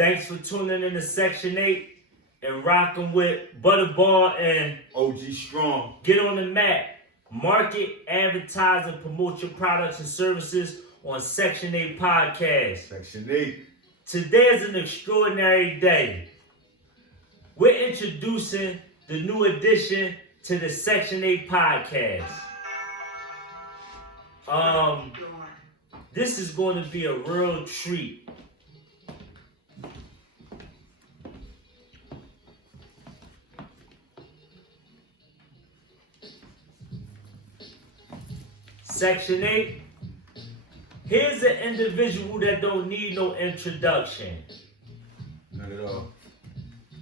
Thanks for tuning in to Section 8 and rocking with Butterball and OG Strong. Get on the map. Market, advertise, and promote your products and services on Section 8 Podcast. Section 8. Today is an extraordinary day. We're introducing the new addition to the Section 8 Podcast. This is going to be a real treat. Section 8. Here's an individual that don't need no introduction. Not at all.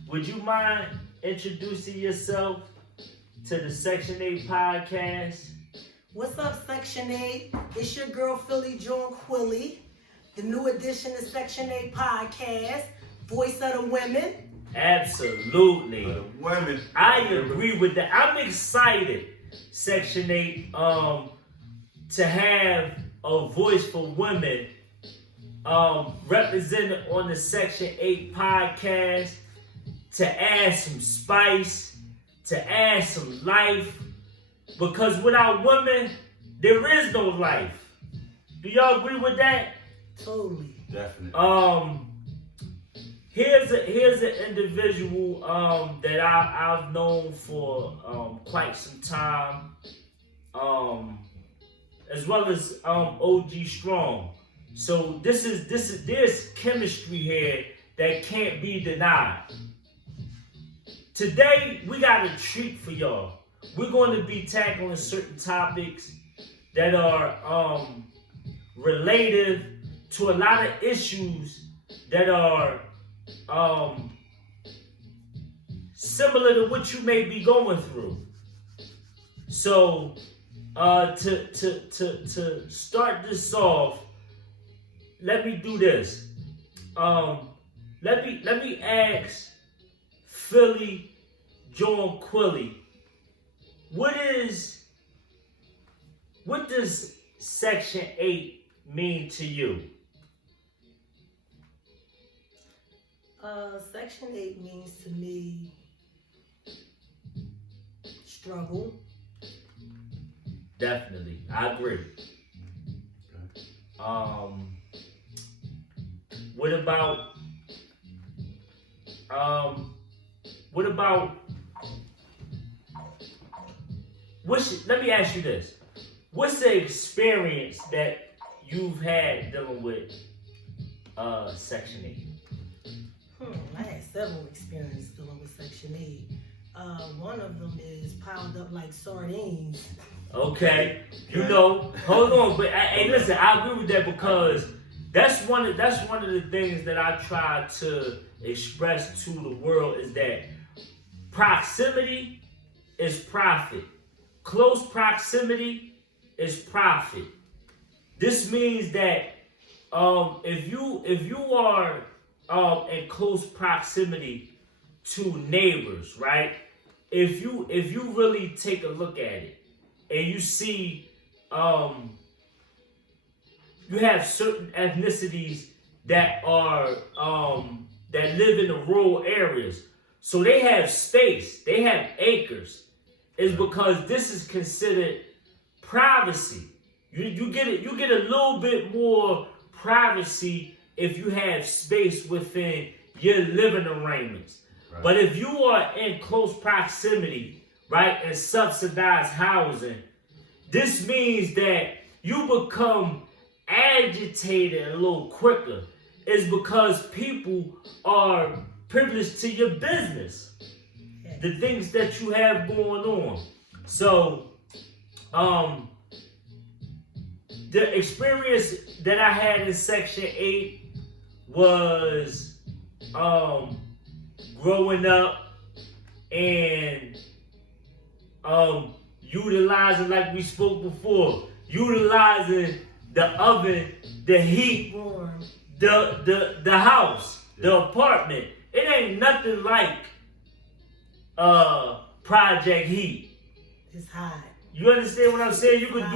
Would you mind introducing yourself to the Section 8 Podcast? What's up, Section 8? It's your girl, Jawn Quilly, the new addition to Section 8 Podcast, voice of the women. Absolutely. The women. I agree with that. I'm excited, Section 8, to have a voice for women represented on the Section 8 Podcast, to add some spice, to add some life, because without women, there is no life. Do y'all agree with that? Totally. Definitely. Here's an individual that I've known for quite some time, as well as OG Strong. So there's chemistry here that can't be denied. Today we got a treat for y'all. We're going to be tackling certain topics that are related to a lot of issues that are similar to what you may be going through. So to start this off, let me do this. Let me ask Philly Jawn Quilly, what does Section 8 mean to you? Section 8 means to me struggle. Definitely, I agree. What about let me ask you this. What's the experience that you've had dealing with Section 8? I had several experiences dealing with Section 8. One of them is piled up like sardines. Okay, hold on, but hey, listen, I agree with that because that's one of the things that I try to express to the world is that proximity is profit. Close proximity is profit. This means that if you are in close proximity to neighbors, right? If you really take a look at it and you see you have certain ethnicities that are that live in the rural areas, so they have space, they have acres. Is because this is considered privacy. You get a little bit more privacy if you have space within your living arrangements. Right. But if you are in close proximity, right, and subsidized housing, this means that you become agitated a little quicker. It's because people are privileged to your business, the things that you have going on. So, the experience that I had in Section 8 was growing up and utilizing, like we spoke before, utilizing the oven, the heat, the house, the apartment. It ain't nothing like project heat. It's hot. You understand what I'm saying? You could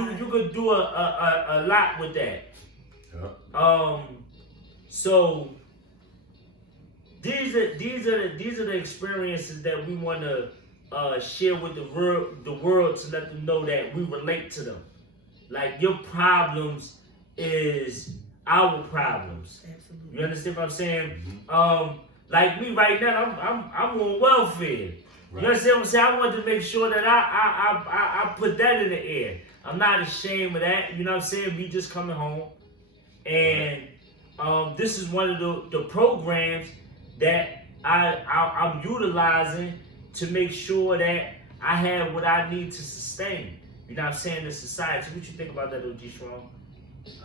do a lot with that. Yeah. So these are the experiences that we want to share with the world to let them know that we relate to them. Like your problems is our problems. Absolutely. You understand what I'm saying? Like me right now, I'm on welfare. Right. You understand what I'm saying? I wanted to make sure that I put that in the air. I'm not ashamed of that. You know what I'm saying? Me just coming home, and this is one of the programs that I'm utilizing to make sure that I have what I need to sustain. You know what I'm saying? The society. What you think about that, OG Strong?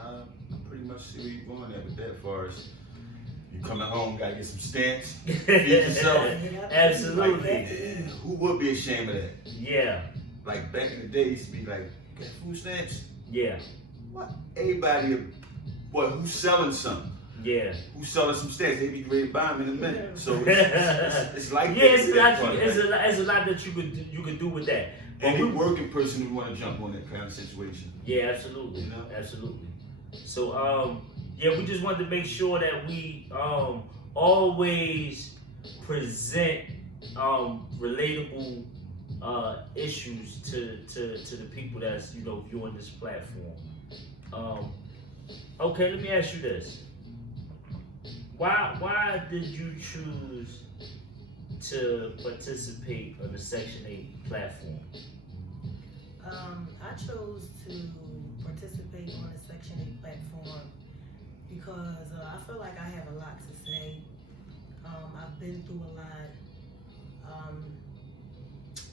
I pretty much see where you're going at with that. As far as you coming home, gotta get some stamps, feed yourself. Absolutely. Like, man, who would be ashamed of that? Yeah. Like back in the day, it used to be like, you got food stamps? Yeah. What? Everybody, boy, who's selling something? Yeah. Who's selling some stamps? They be ready to buy them in a minute. So it's like yeah, that. it's a lot that you could do with that. But Any working person who want to jump on that kind of situation. Yeah, absolutely. You know? Absolutely. So yeah, we just wanted to make sure that we always present relatable issues to the people that's viewing this platform. Okay, let me ask you this. Why did you choose to participate on the Section 8 platform? I chose to participate on the Section 8 platform because I feel like I have a lot to say. I've been through a lot,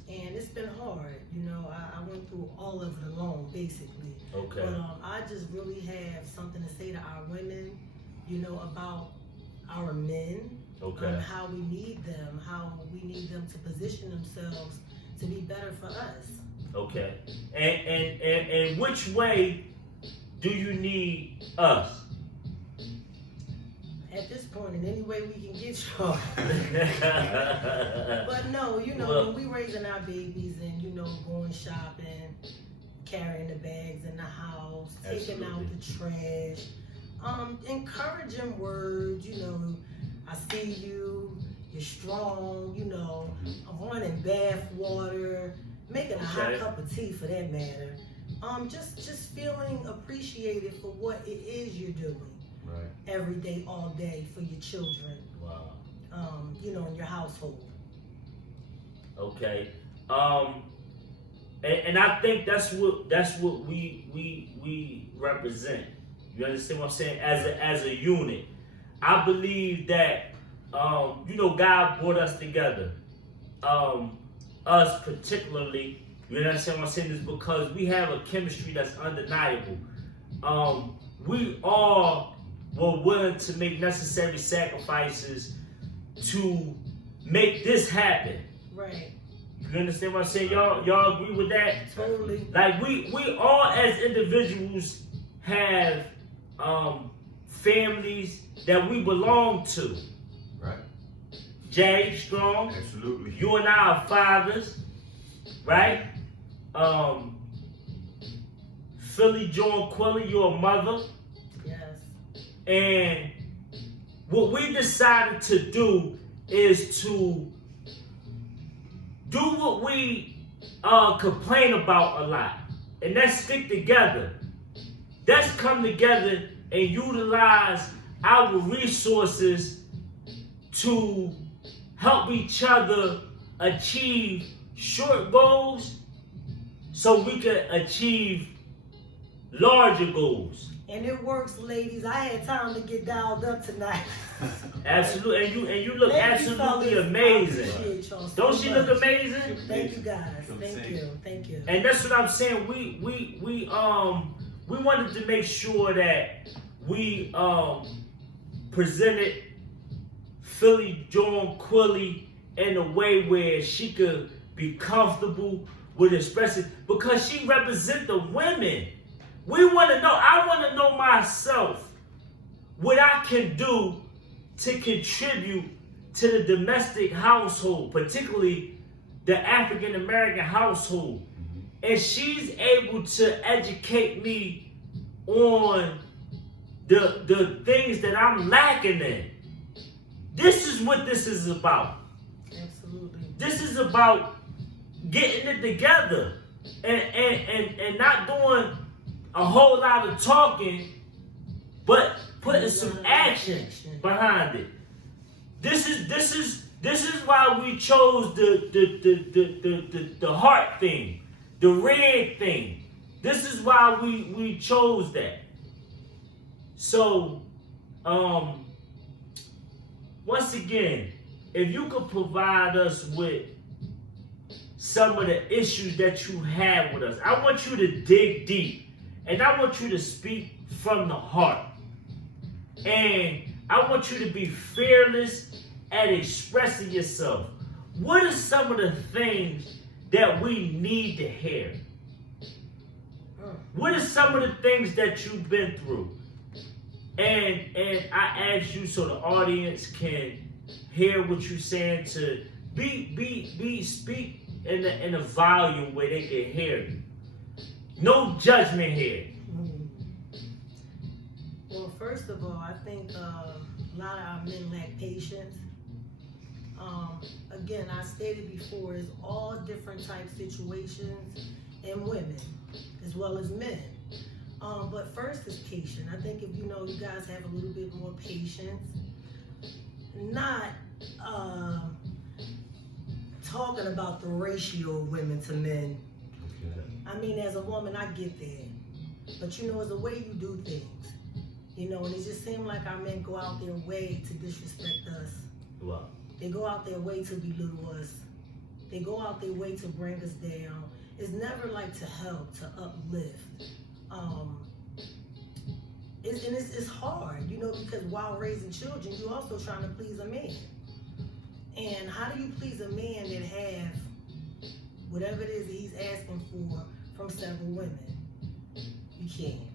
and it's been hard. I went through all of it alone, basically. Okay. But I just really have something to say to our women, about our men. Okay. How we need them, how we need them to position themselves to be better for us. Okay. And which way do you need us? At this point, in any way we can get y'all. But no, when we raising our babies and, going shopping, carrying the bags in the house, taking out the trash, encouraging words, I see you, you're strong, I'm running bath water, making a hot cup of tea for that matter. Just feeling appreciated for what it is you're doing. Right. Every day, all day for your children. Wow. In your household. Okay. And I think that's what we represent. You understand what I'm saying? As a unit. I believe that God brought us together. Us particularly, you understand what I'm saying, is because we have a chemistry that's undeniable. We all were willing to make necessary sacrifices to make this happen. Right. You understand what I'm saying? Y'all agree with that? Totally. Like we all as individuals have families that we belong to. Right. Jay Strong. Absolutely. You and I are fathers, right? Philly Jawn Quilly, you're a mother. Yes. And what we decided to do is to do what we complain about a lot. And that's stick together. Let's come together and utilize our resources to help each other achieve short goals so we can achieve larger goals. And it works, ladies. I had time to get dialed up tonight. Absolutely, and you look Thank you, absolutely fellas. amazing. I appreciate y'all so Don't she much. look amazing? Thank you, guys. Thank you. And that's what I'm saying. We wanted to make sure that we presented Philly Jawn Quilly in a way where she could be comfortable with expressing, because she represents the women. We want to know. I want to know myself what I can do to contribute to the domestic household, particularly the African American household. And she's able to educate me on the things that I'm lacking in. This is what this is about. Absolutely. This is about getting it together and not doing a whole lot of talking, but putting some action behind it. This is why we chose the heart thing, the red thing. This is why we chose that. So, once again, if you could provide us with some of the issues that you have with us, I want you to dig deep, and I want you to speak from the heart. And I want you to be fearless at expressing yourself. What are some of the things that we need to hear? What are some of the things that you've been through? And I ask you so the audience can hear what you're saying, to speak in a volume where they can hear you. No judgment here. Well, first of all, I think a lot of our men lack patience. Again, I stated before, it's all different type situations in women as well as men. But first is patience. I think if you guys have a little bit more patience, not talking about the ratio of women to men. Okay. I mean, as a woman, I get there. But it's the way you do things. And it just seems like our men go out their way to disrespect us. Wow. They go out their way to belittle us. They go out their way to bring us down. It's never like to help, to uplift. It's hard, because while raising children, you're also trying to please a man. And how do you please a man that have whatever it is that he's asking for from several women? You can't.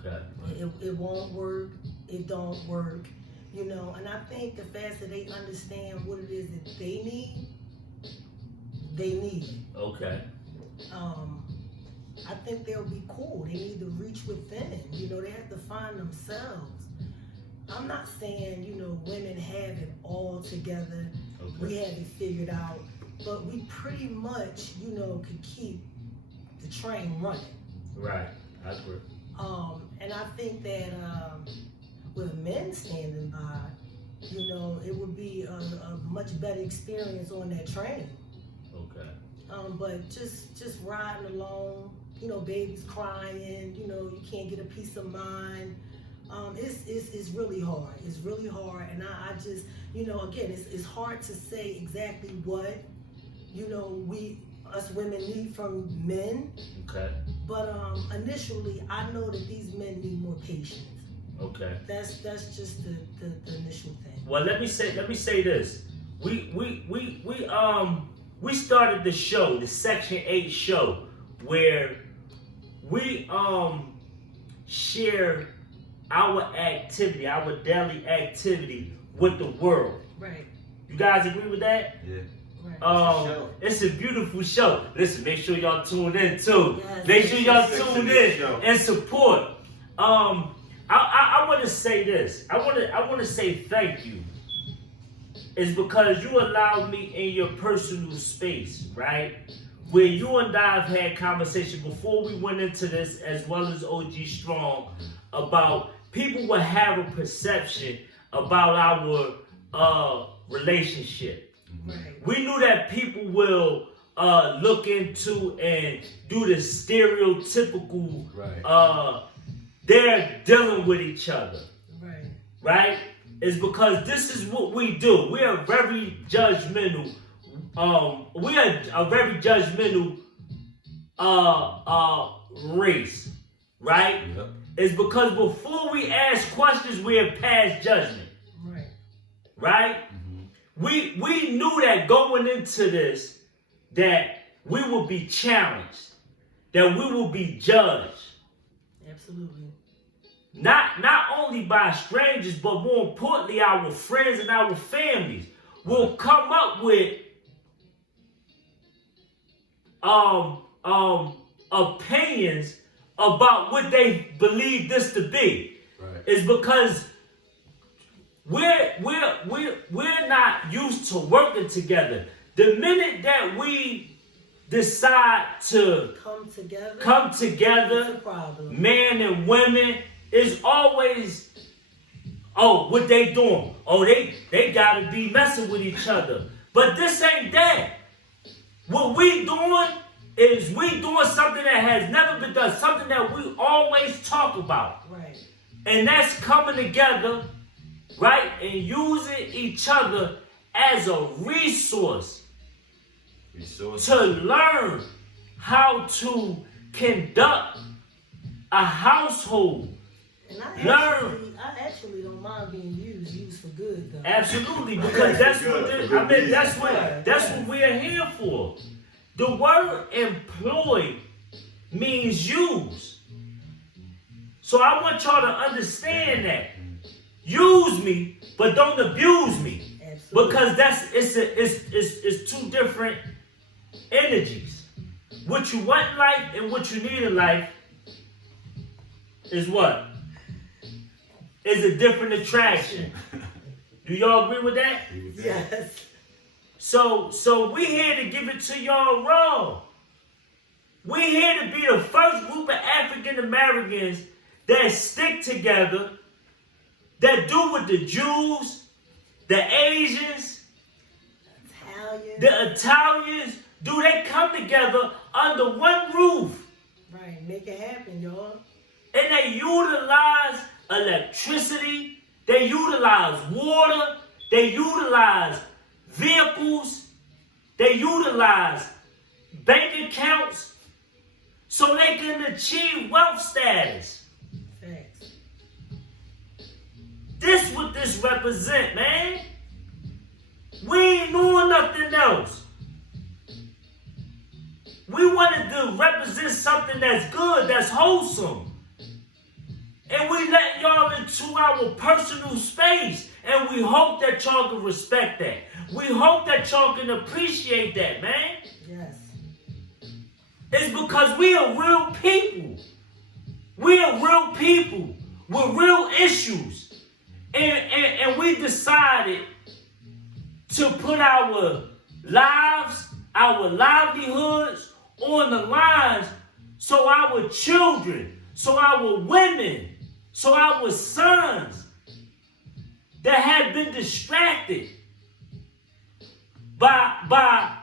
Okay. It won't work. It don't work. And I think the faster they understand what it is that they need. Okay. I think they'll be cool. They need to reach within. They have to find themselves. I'm not saying, women have it all together. Okay. We have it figured out. But we pretty much, could keep the train running. Right. I agree. And I think that with men standing by, it would be a much better experience on that train. Okay. But just riding along, babies crying, you can't get a peace of mind. It's really hard. It's really hard, and I just, again, it's hard to say exactly what, us women need from men. Okay. But initially, I know that these men need more patience. Okay. That's just the initial thing. Well, let me say this. We started the show, the Section 8 show, where we share our activity, our daily activity with the world. Right. You guys agree with that? Yeah. Right. It's a beautiful show. Listen, make sure y'all tune in too. Yes. Make sure y'all It's a tune good in show. and support. I want to say this. I want to say thank you. It's because you allowed me in your personal space, right? Where you and I have had conversation before we went into this, as well as OG Strong, about people will have a perception about our relationship. Right. We knew that people will look into and do the stereotypical, Right. They're dealing with each other, Right. right? It's because this is what we do. We are very judgmental. We are a very judgmental race, right? Yep. It's because before we ask questions, we have passed judgment, Right. right? Mm-hmm. We knew that going into this, that we will be challenged, that we will be judged. Absolutely. Not only by strangers, but more importantly, our friends and our families will come up with opinions about what they believe this to be. Right. It's because we're not used to working together. The minute that we decide to come together, man and women, is always, oh, what they doing? Oh, they gotta be messing with each other. But this ain't that. What we doing is we doing something that has never been done, something that we always talk about. Right. And that's coming together, right, and using each other as a resource to learn how to conduct a household. And I actually don't mind being used for good though. Absolutely, because that's what we're here for. The word employ means use. So I want y'all to understand that. Use me, but don't abuse me. Absolutely. Because it's two different energies. What you want in life and what you need in life is what? Is a different attraction. Do y'all agree with that? Yes. So we here to give it to y'all raw. We here to be the first group of African Americans that stick together, that do what the Jews, the Asians, the Italians do. They come together under one roof. Right, make it happen, y'all. And they utilize electricity, they utilize water, they utilize vehicles, they utilize bank accounts so they can achieve wealth status. Thanks. This what this represent, man. We ain't doing nothing else. We wanted to represent something that's good, that's wholesome. And we let y'all into our personal space. And we hope that y'all can respect that. We hope that y'all can appreciate that, man. Yes. It's because we are real people. We are real people with real issues. And we decided to put our lives, our livelihoods on the lines so our children, so our women, so our sons that have been distracted by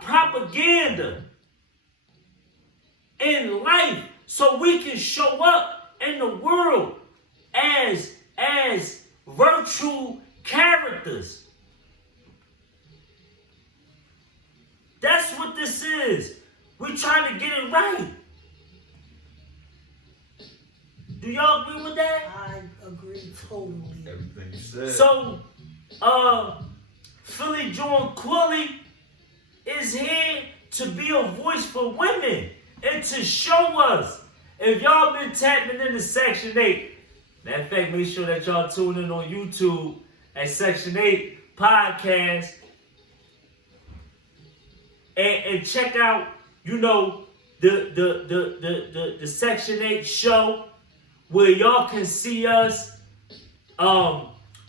propaganda in life, so we can show up in the world as virtual characters. That's what this is. We're trying to get it right. Do y'all agree with that? I agree totally. Everything you said. So, Philly Jawn Quilly is here to be a voice for women and to show us. If y'all been tapping into Section 8, matter of fact, make sure that y'all tune in on YouTube at Section 8 Podcast and check out, the Section 8 show, where y'all can see us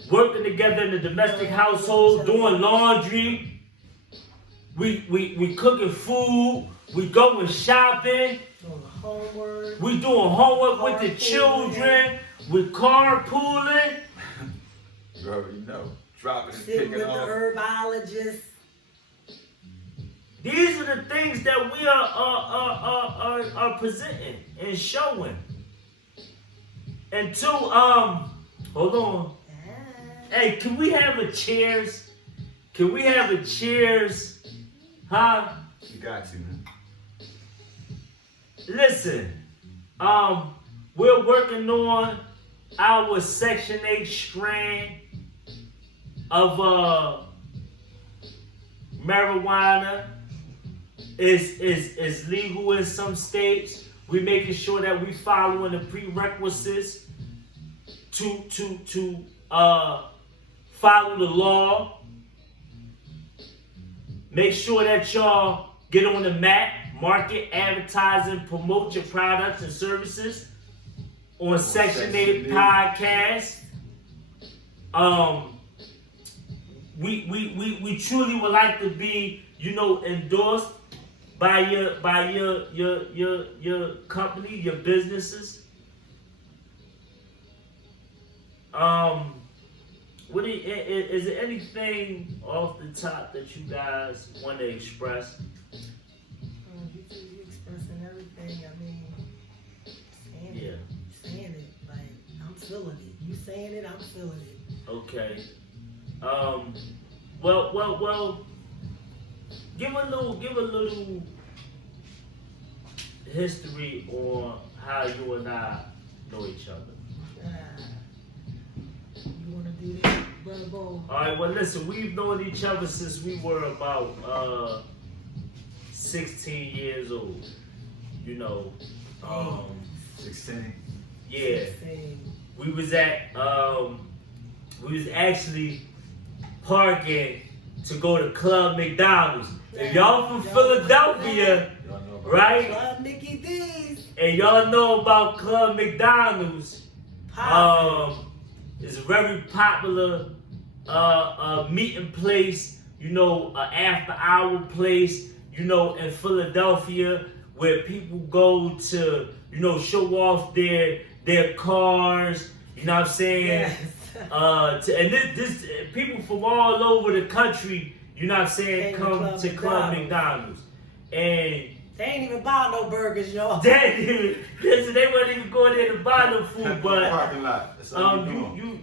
working together in the domestic household, doing laundry, we cooking food, we going shopping, we doing homework with the children, we carpooling. You already know. Dropping and Sitting picking with off. the herbologist. These are the things that we are presenting and showing. And two, hold on. Hey, can we have a cheers? Can we have a cheers? Huh? You got to, man. Listen, we're working on our Section 8 strand of marijuana. Is legal in some states. We're making sure that we following the prerequisites to follow the law. Make sure that y'all get on the map, market, advertising, promote your products and services on Section 8 Podcast. we truly would like to be, endorsed by your company, your businesses. Is there anything off the top that you guys want to express? You expressing everything. I mean, saying it. Like, I'm feeling it. You saying it, I'm feeling it. Okay. Well. Give a little history on how you and I know each other. You want to do this, Brother Bo? All right. Well, listen. We've known each other since we were about 16 years old. 16. Yeah. 16. We was actually parking to go to Club McDonald's. If y'all from Philadelphia, right? Club Mickey D's. And y'all know about Club McDonald's, it's a very popular meeting place, an after hour place, in Philadelphia where people go to, show off their cars, you know what I'm saying? Yes. And this people from all over the country, you know what I'm saying, come to Club McDonald's. And they ain't even buy no burgers, y'all. they wasn't even going there to buy no food, but Parking lot. That's all you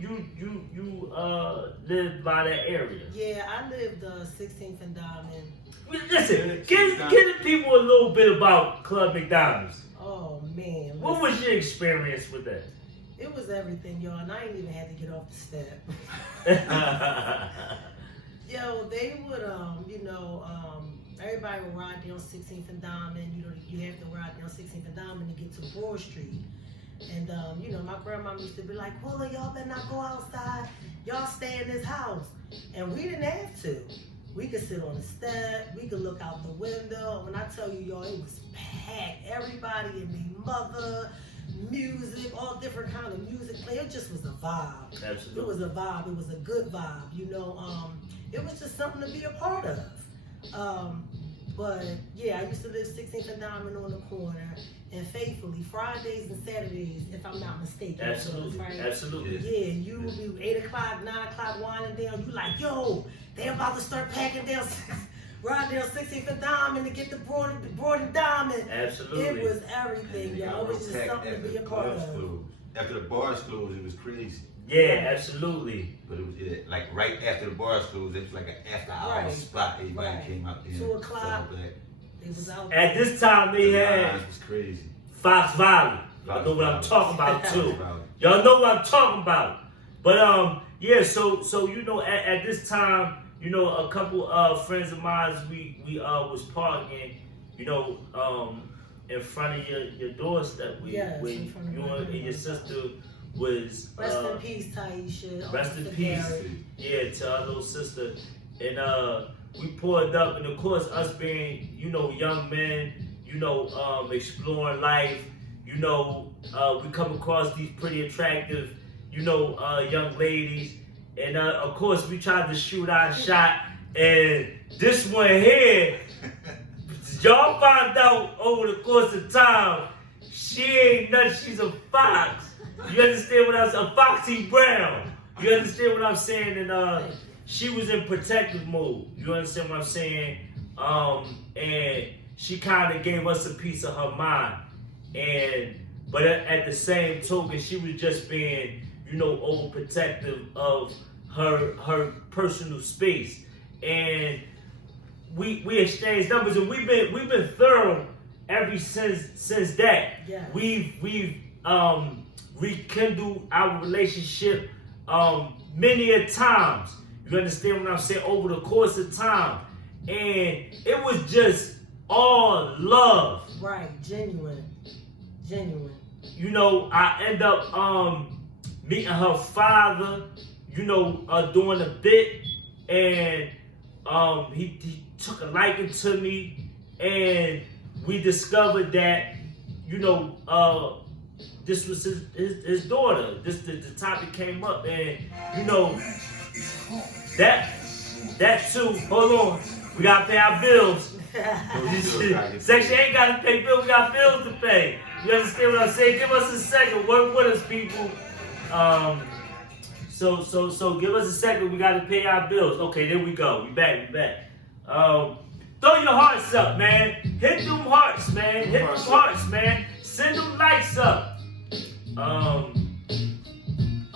live by that area. Yeah, I lived 16th and Diamond. Listen, give the people a little bit about Club McDonald's. Oh man. What was your experience with that? It was everything, y'all, and I ain't even had to get off the step. Yo, they would, everybody would ride down 16th and Diamond. You have to ride down 16th and Diamond to get to Broad Street. And, my grandma used to be like, Quilly, y'all better not go outside. Y'all stay in this house. And we didn't have to. We could sit on the step. We could look out the window. When I tell you, y'all, it was packed. Everybody and their mother, music, all different kind of music play. It just was a vibe. Absolutely. It was a vibe. It was a good vibe. It was just something to be a part of. But yeah, I used to live 16th and Diamond on the corner, and faithfully Fridays and Saturdays, if I'm not mistaken. Absolutely, right? absolutely. Yeah, you would be 8 o'clock, 9 o'clock winding down. You like, yo, they about to start packing down, riding down 16th and Diamond to get the broad and Diamond. Absolutely. It was everything, y'all. It was just something to be a part of. After the bars closed, it was crazy. Yeah, absolutely. But it was like right after the bars closed, it was like an after hour spot. Everybody came out there. 2 o'clock. It was out At this time, they had was crazy. Fox Valley. Y'all know what I'm talking about too. Y'all know what I'm talking about. But yeah. So at this time, a couple friends of mine, we was parking, in front of your doorstep. Where you and your sister was. Rest in peace, Taisha. Rest in peace. Yeah, to our little sister. And we pulled up, and of course, us being, young men, exploring life, we come across these pretty attractive, young ladies. And of course, we tried to shoot our shot. And this one here, y'all found out over the course of time, she ain't nothing, she's a fox. You understand what I'm saying? A foxy brown. You understand what I'm saying? And she was in protective mode. You understand what I'm saying? And she kind of gave us a piece of her mind. But at the same token, she was just being, overprotective of her personal space. And we exchanged numbers, and we've been thorough ever since that. Yeah. We've rekindled our relationship many a times. You understand what I'm saying? Over the course of time. And it was just all love. Right, genuine. I end up meeting her father, doing a bit, and he took a liking to me, and we discovered that, this was his daughter. The topic came up, and you know that too. Hold on, we gotta pay our bills. Section 8 gotta pay bills. We got bills to pay. You understand what I'm saying? Give us a second. Work with us, people. So give us a second. We gotta pay our bills. Okay, there we go. We back. Throw your hearts up, man. Hit them hearts, man. Hit them hearts, man. Send them likes up.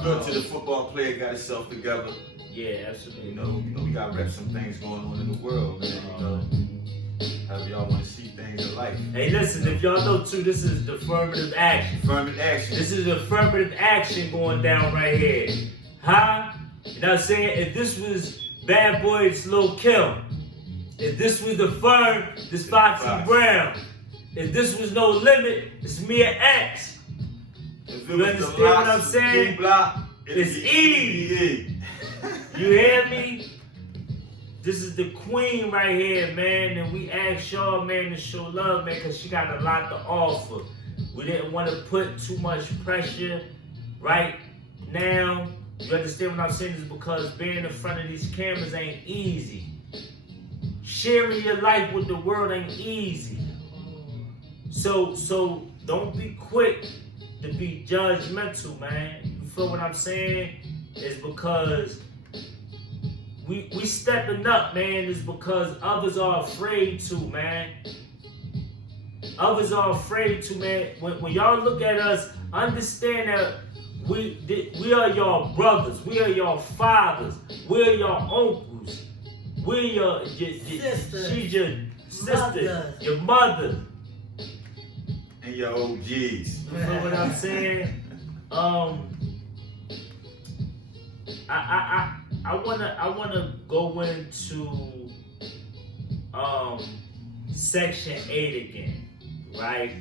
Good to the football player got himself together. Yeah, absolutely. You know, we got rep some things going on in the world, man. You know, however y'all want to see things in life. Hey, listen, if y'all know too, this is the affirmative action. Affirmative action. This is affirmative action going down right here. Huh? You know what I'm saying? If this was Bad Boy's Lil' Kim, if this was the Firm, this Foxy Brown. If this was No Limit, it's Mia X. You understand what I'm saying? It's Eigh8. You hear me? This is the queen right here, man. And we asked y'all, man, to show love, man, because she got a lot to offer. We didn't want to put too much pressure right now. You understand what I'm saying? Is because being in front of these cameras ain't easy. Sharing your life with the world ain't easy. So don't be quick to be judgmental, man. You feel what I'm saying? It's because we stepping up, man. It's because others are afraid to, man. Others are afraid to, man. When y'all look at us, understand that we are y'all brothers. We are y'all fathers. We are y'all uncles. We're your sisters. She's your sister, Mothers. your mother. And your OGs. You feel what I'm saying? I wanna go into Section 8 again, right?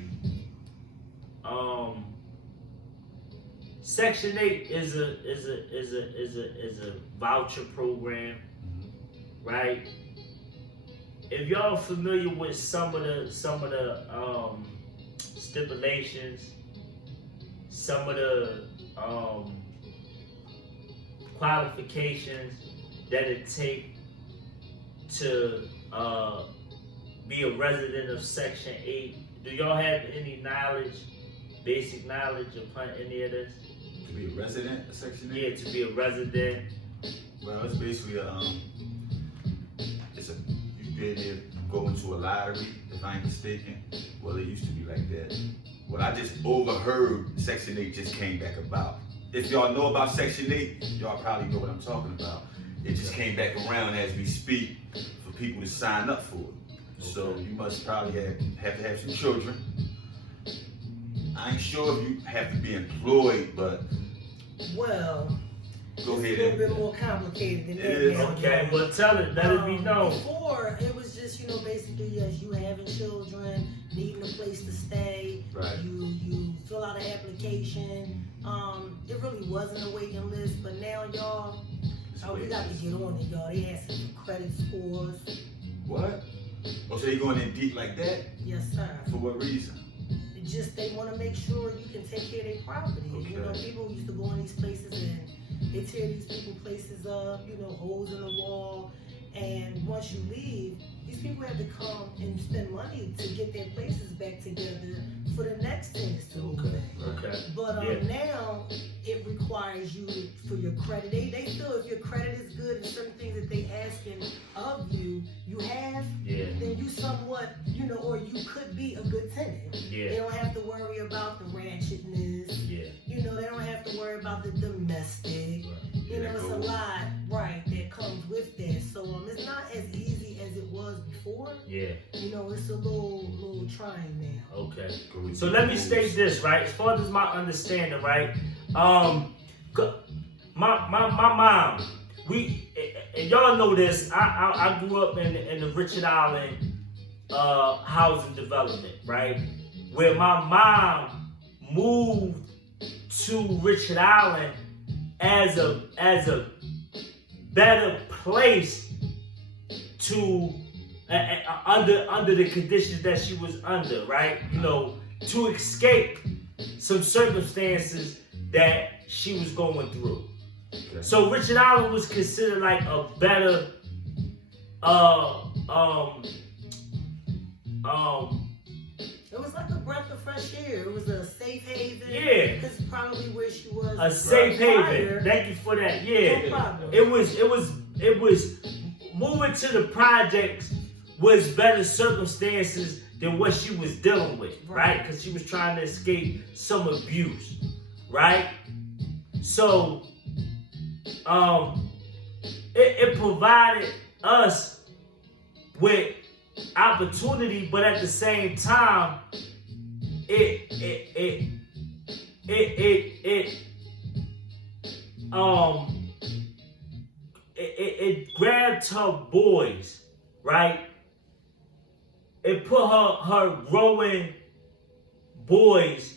Section 8 is a voucher program, right? If y'all familiar with some of the stipulations, some of the qualifications that it take to be a resident of Section 8, do y'all have any knowledge, basic knowledge upon any of this? To be a resident of Section 8? Yeah, to be a resident. Well, it's basically you did go into a lottery, if I ain't mistaken. Well, it used to be like that. Well, I just overheard Section 8 just came back about. If y'all know about Section 8, y'all probably know what I'm talking about. It just came back around as we speak for people to sign up for it. So you must probably have to have some children. I ain't sure if you have to be employed, but well, go ahead. It's a little bit more complicated than that. It is. Okay, well tell it, let it be known. Before, it was just, basically, yes, you having children, needing a place to stay. Right. You fill out an application. It really wasn't a waiting list, but now, y'all, we got to get on it, y'all. They asking for credit scores. What? Oh, so you going in deep like that? Yes, sir. For what reason? Just they want to make sure you can take care of their property. Okay. People used to go in these places and they tear these people places up, holes in the wall. And once you leave, these people have to come and spend money to get their places back together for the next tenants to move in. Okay. But now it requires you for your credit. They feel if your credit is good and certain things that they asking of you, you have, then you somewhat, or you could be a good tenant. Yeah. They don't have to worry about the ratchetness. Yeah. They don't have to worry about the domestic. It's a lot, right, that comes with that. So it's not as easy as it was before. Yeah. It's a little trying now. Okay. So let me state this, right? As far as my understanding, right? My mom, and y'all know this. I grew up in the Richard Island housing development, right? Where my mom moved to Richard Island as a better place to under the conditions that she was under, right? To escape some circumstances that she was going through. Okay. So Richard Allen was considered like a better It was like a breath of fresh air. It was a safe haven. Yeah. That's probably where she was. a safe prior. haven. Thank you for that. Yeah. No problem. It was moving to the projects was better circumstances than what she was dealing with, right? Because she was trying to escape some abuse, right? So it provided us with opportunity, but at the same time, it grabbed her boys, right? It put her growing boys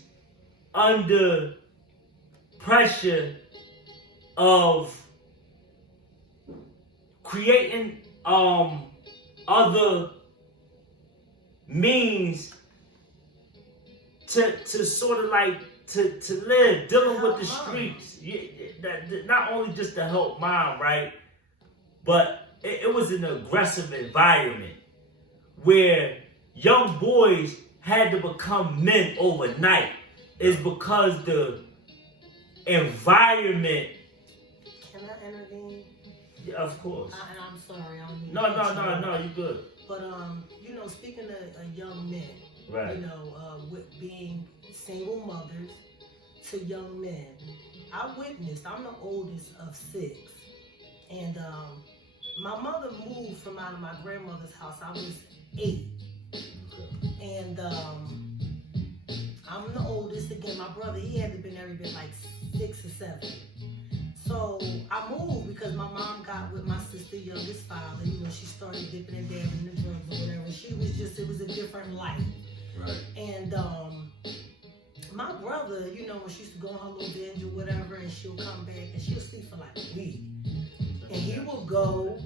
under pressure of creating other means to sort of like to live, dealing with the streets. Not only just to help mom, right? But it was an aggressive environment where young boys had to become men overnight. Is because the environment. Can I intervene? Yeah, of course. And I'm sorry, I don't mean No, you good. But you know, speaking of young men, Right. you know, with being single mothers to young men, I witnessed. I'm the oldest of 6, and my mother moved from out of my grandmother's house. I was 8, and I'm the oldest. Again, my brother, he had to been every bit like 6 or 7. So I moved because my mom got with my sister's youngest father. You know, she started dipping and dabbing in the drugs or whatever. She was just, it was a different life. Right. And my brother, you know, when she used to go on her little binge or whatever, and she'll come back and she'll sleep for like a week. And he will go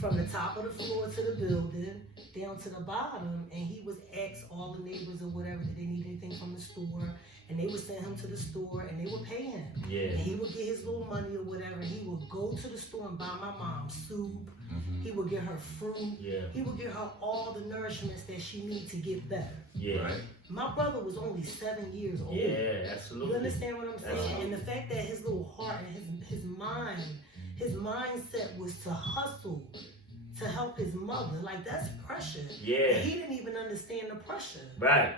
from the top of the floor to the building down to the bottom, and he would ask all the neighbors or whatever that they need anything from the store, and they would send him to the store and they would pay him. Yeah. And he would get his little money or whatever. He would go to the store and buy my mom soup. He would get her fruit. Yeah. He would get her all the nourishments that she needs to get better. Yeah. Right. My brother was only 7 years old. Yeah, absolutely. You understand what I'm saying? Absolutely. And the fact that his little heart and his mind, his mindset was to hustle, to help his mother. Like, that's pressure. Yeah. And he didn't even understand the pressure. Right.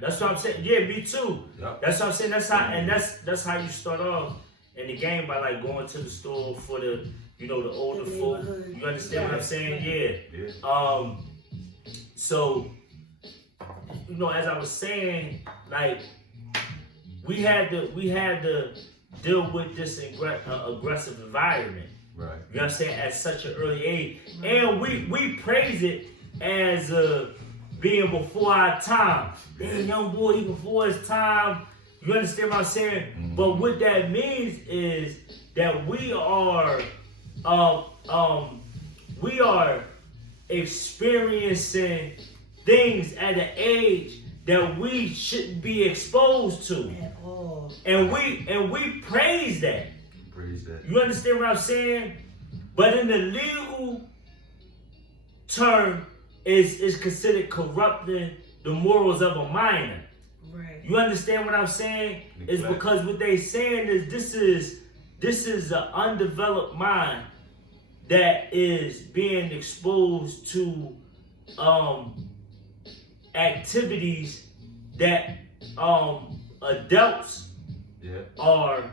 That's what I'm saying. Yeah, me too. Yep. That's what I'm saying. That's how you start off in the game, by like going to the store for the, you know, the older The folk. neighborhood. You understand what I'm saying? Yeah. Yeah. So, you know, as I was saying, like we had to deal with this aggressive environment. Right. You know what I'm saying? At such an early age. And we praise it as being before our time. Damn, young boy, he before his time. You understand what I'm saying? Mm-hmm. But what that means is that we are experiencing things at an age that we shouldn't be exposed to. At all. And we praise that. Praise that. You understand what I'm saying? But in the legal term, is considered corrupting the morals of a minor. Right. You understand what I'm saying? It's Exactly. because what they saying is this is an undeveloped mind that is being exposed to activities that adults are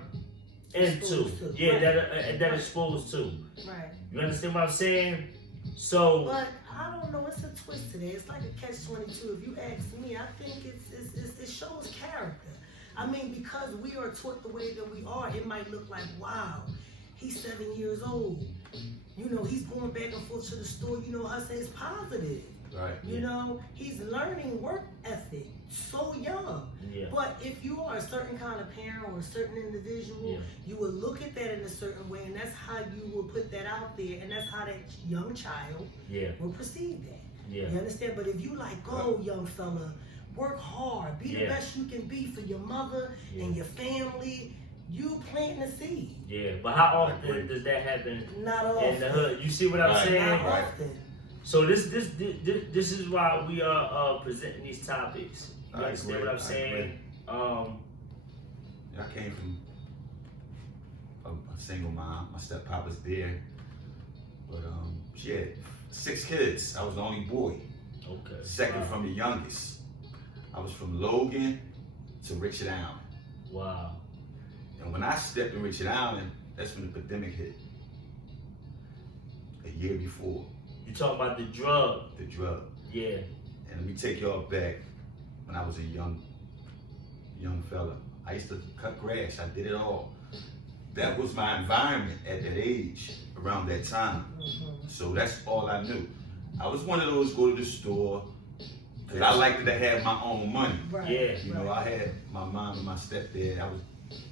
into. Exposed to. Yeah, Right. that exposed to. Right. You understand what I'm saying? So But I don't know, it's a twist today. It's like a catch-22. If you ask me, I think it shows character. I mean, because we are taught the way that we are, it might look like, wow, he's 7 years old. You know, he's going back and forth to the store. You know, us as positive. Right. You know, he's learning work ethic so young. yeah, But if you are a certain kind of parent or a certain individual, Yeah. you will look at that in a certain way, and that's how you will put that out there, and that's how that young child yeah, will perceive that. yeah. You understand? But if you like, go, young fella, work hard, be the best you can be for your mother and your family. You plant the seed. Yeah, but how often does that happen? Not often. In the hood, you see what I'm saying? Not often. So this is why we are presenting these topics. You understand what I'm saying? I came from a single mom. My step-pop was there, but she had 6 kids. I was the only boy. Okay. Second from the youngest. I was from Logan to Richard Allen. Wow. And when I stepped in Richard Allen, that's when the pandemic hit. A year before. You talking about the drug? The drug. Yeah. And let me take y'all back when I was a young fella. I used to cut grass. I did it all. That was my environment at that age, around that time. So that's all I knew. I was one of those go to the store, because I liked to have my own money. Right. Yeah. You know, I had my mom and my stepdad.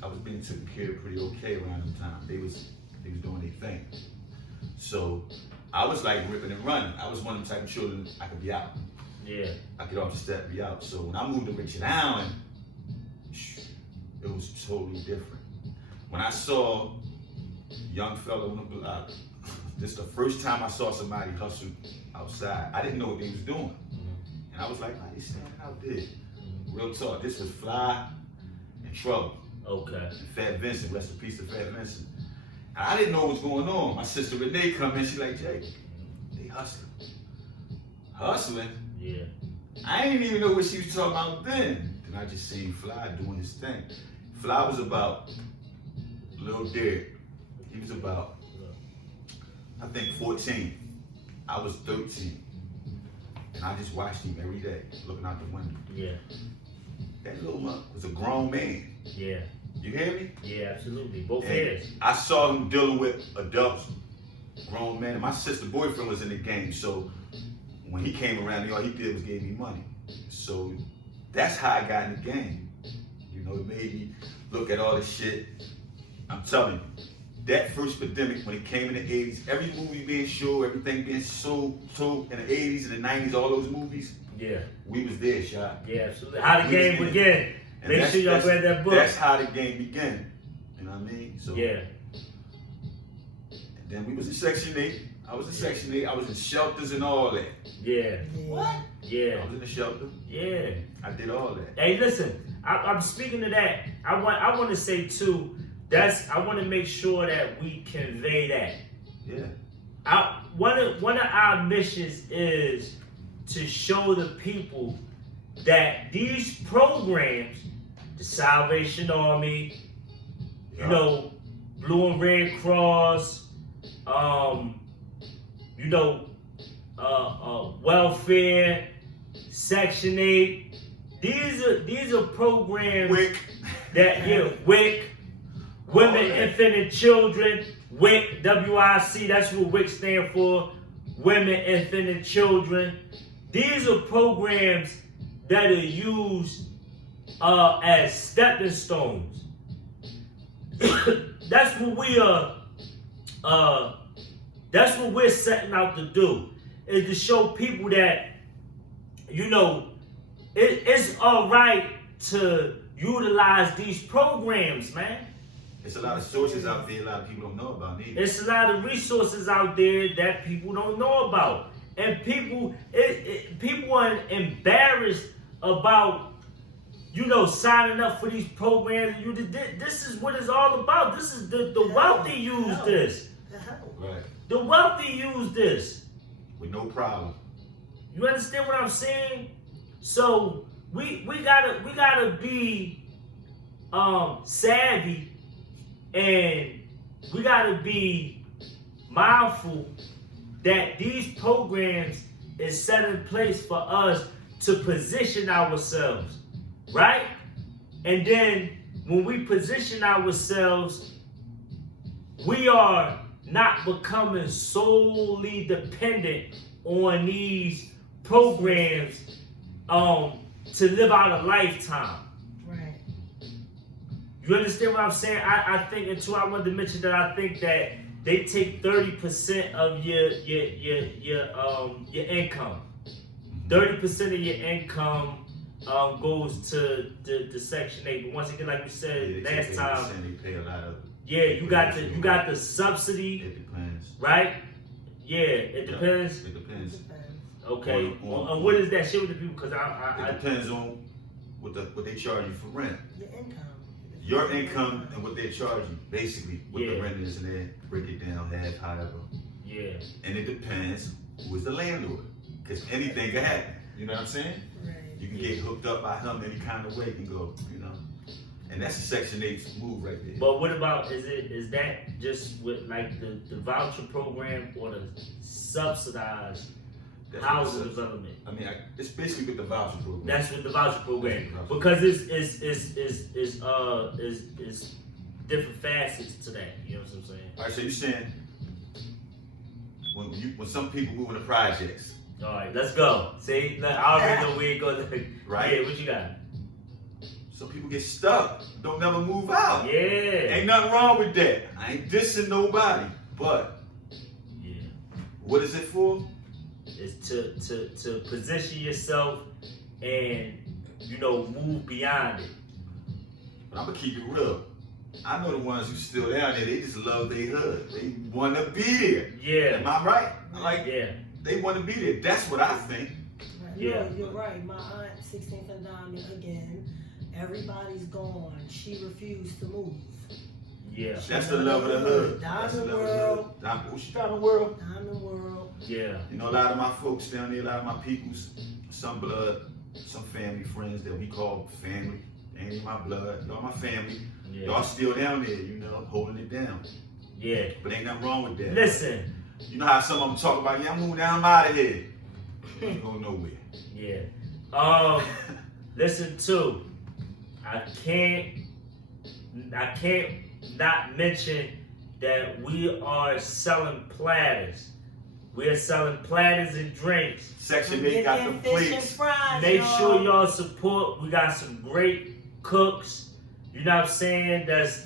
I was being taken care of pretty okay around the time. They was doing their thing. So I was like ripping and running. I was one of them type of children I could be out. Yeah. I could off the step be out. So when I moved to Richard Allen, it was totally different. When I saw a young fella on the block, this is the first time I saw somebody hustle outside. I didn't know what they was doing. And I was like, man, they standing out there. Real talk, this was Fly and Trouble. Okay. And Fat Vincent, rest in peace to Fat Vincent. And I didn't know what was going on. My sister Renee come in, she like, Jay, they hustling. Hustling? Yeah. I didn't even know what she was talking about then. Then I just seen Fly doing his thing. Fly was about Lil Derek. He was about, I think 14. I was 13. And I just watched him every day, looking out the window. Yeah. That little monk was a grown man. Yeah. You hear me? Yeah, absolutely. Both And ears. I saw him dealing with adults, grown men. And my sister's boyfriend was in the game, so when he came around, all he did was give me money. So that's how I got in the game. You know, it made me look at all this shit. I'm telling you, that first pandemic, when it came in the 80s, every movie being shown, everything being sold in the 80s and the 90s, all those movies, Yeah. we was there, Shot. Yeah, absolutely. How the game began. And Make sure y'all grab that book. That's how the game began. You know what I mean? So Yeah. And then we was in Section 8. I was in Section 8. I was in shelters and all that. Yeah. What? Yeah. I was in the shelter. Yeah. I did all that. Hey, listen. I'm speaking to that. I want to say too. I want to make sure that we convey that. Yeah. One of our missions is to show the people that these programs, the Salvation Army, you know, Blue and Red Cross, you know, welfare, Section 8. These are programs WIC. WIC, Women, Infant, and Children, WIC, WIC. That's what WIC stand for, Women, Infant, and Children. These are programs that are used as stepping stones. That's what we are. That's what we're setting out to do, is to show people that, you know, it's all right to utilize these programs, man. There's a lot of sources out there a lot of people don't know about neither. It's a lot of resources out there that people don't know about. And people are embarrassed about, you know, signing up for these programs. This is what it's all about. This is the wealthy use this. Right. The wealthy use this. With no problem. You understand what I'm saying? So we gotta be savvy, and we gotta be mindful that these programs is set in place for us to position ourselves, right? And then when we position ourselves, we are not becoming solely dependent on these programs to live out a lifetime. Right. You understand what I'm saying? I think, and too, I wanted to mention that I think that they take 30% of your income. 30% of your income goes to the Section 8. But once again, like we said last time, they pay a lot of. Yeah, you got the subsidy. It depends. Right? Yeah, it depends. It depends. Okay. On what is that shit with the people? Because it depends on what they charge you for rent. Your income. Your income and what they're charging, basically, what the rent is, and they break it down half, however. Yeah. And it depends who is the landlord, because anything can happen. You know what I'm saying? Right. You can get hooked up by him any kind of way it can go. You know, and that's a Section 8 move right there. But what about is that just with like the voucher program or the subsidized housing development? I mean, it's basically with the voucher program. That's with the voucher program because it's different facets to that. You know what I'm saying? All right, so you're saying when some people move into projects. All right, let's go. See, look, I already know where it goes. Right? Yeah, what you got? Some people get stuck, don't never move out. Yeah. Ain't nothing wrong with that. I ain't dissing nobody, but what is it for? It's to position yourself and move beyond it. But I'm gonna keep it real. I know the ones who still down there, they just love their hood. They wanna be there. Yeah. Am I right? They wanna be there. That's what I think. Yeah. No, you're right. My aunt, 16th and Diamond, again, everybody's gone. She refused to move. Yeah. That's the love of the hood. Diamond World. What's Diamond World? Diamond World. Yeah. You know, a lot of my folks down there, a lot of my peoples, some blood, some family friends that we call family. They ain't in my blood. Y'all my family. Yeah. Y'all still down there, holding it down. Yeah. But ain't nothing wrong with that. Listen. You know how some of them talk about, I'm moving down, I'm out of here. Ain't going nowhere. Yeah. Listen too. I can't not mention that we are selling platters. We are selling platters and drinks. Section 8 got them plates. Make sure y'all support. We got some great cooks. You know what I'm saying? That's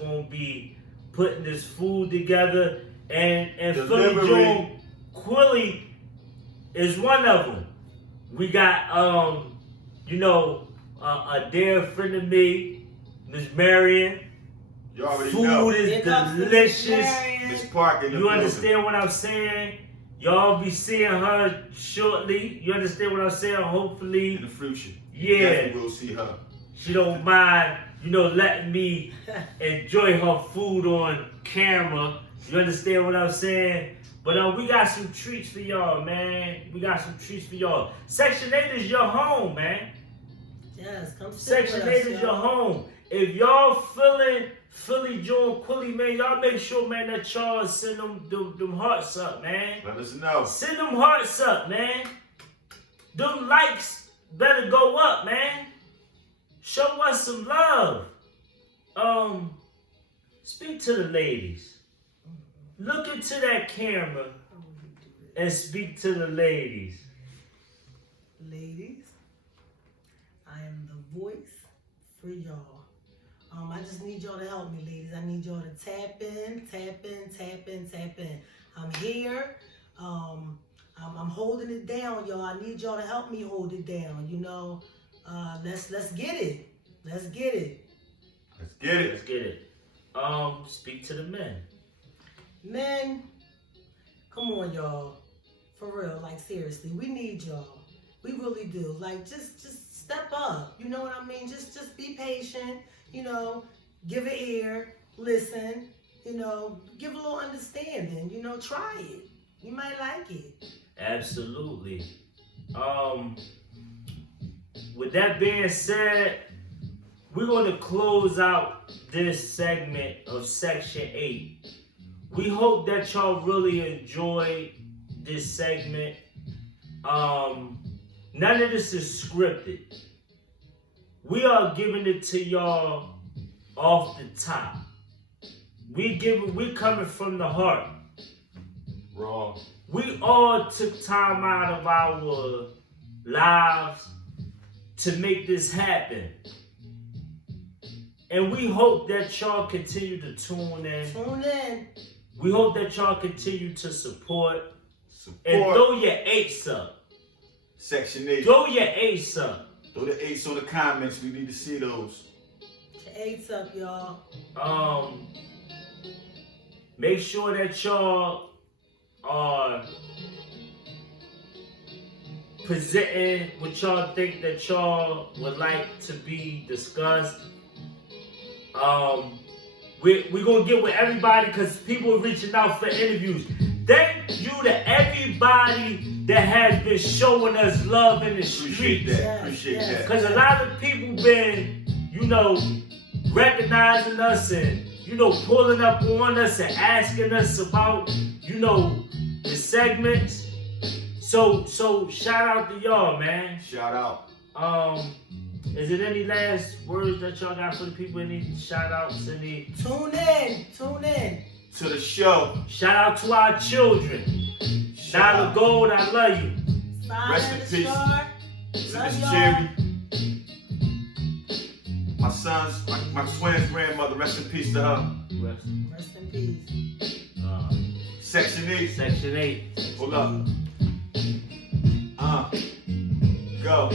gonna be putting this food together. And Philly Jawn Quilly is one of them. We got a dear friend of me, Miss Marion. You already food know. is delicious. Miss Parker. You understand what I'm saying? Y'all be seeing her shortly. You understand what I'm saying? Hopefully. In the future. Yeah. Definitely will see her. She don't mind, letting me enjoy her food on camera. You understand what I'm saying? But we got some treats for y'all, man. We got some treats for y'all. Section 8 is your home, man. Yes, come Section 8 is your home. If y'all feeling Philly Jawn Quilly, man, y'all make sure, man, that y'all send them hearts up, man. Let us know. Send them hearts up, man. Them likes better go up, man. Show us some love. Speak to the ladies. Look into that camera and speak to the ladies. Ladies, I am the voice for y'all. I just need y'all to help me, ladies. I need y'all to tap in. I'm here. I'm holding it down, y'all. I need y'all to help me hold it down. Let's get it. Let's get it. Let's get it. Let's get it. Speak to the men. Men, come on, y'all. For real, like seriously, we need y'all. We really do. Like just step up. You know what I mean? Just be patient. Give an ear, listen. Give a little understanding. Try it. You might like it. Absolutely. With that being said, we're going to close out this segment of Section 8. We hope that y'all really enjoyed this segment. None of this is scripted. We are giving it to y'all off the top. We coming from the heart. Raw. We all took time out of our lives to make this happen. And we hope that y'all continue to tune in. Tune in. We hope that y'all continue to support. And throw your 8s up. Section 8. Throw your 8s up. Throw the 8s on the comments. We need to see those. Get your 8s up, y'all. Make sure that y'all are presenting what y'all think that y'all would like to be discussed. We're gonna get with everybody because people are reaching out for interviews. Thank you to everybody that has been showing us love in the streets. Appreciate that. Because a lot of people been, recognizing us and, pulling up on us and asking us about, the segments. So shout out to y'all, man. Shout out. Is it any last words that y'all got for the people? Any shout outs? Any? Tune in. To the show. Shout out to our children. Nyla Gold, I love you. Rest in peace. To Love Miss y'all. Jerry. My son's, my twin's grandmother, rest in peace to her. Rest in peace. Section 8. Section 8. Hold up. Go.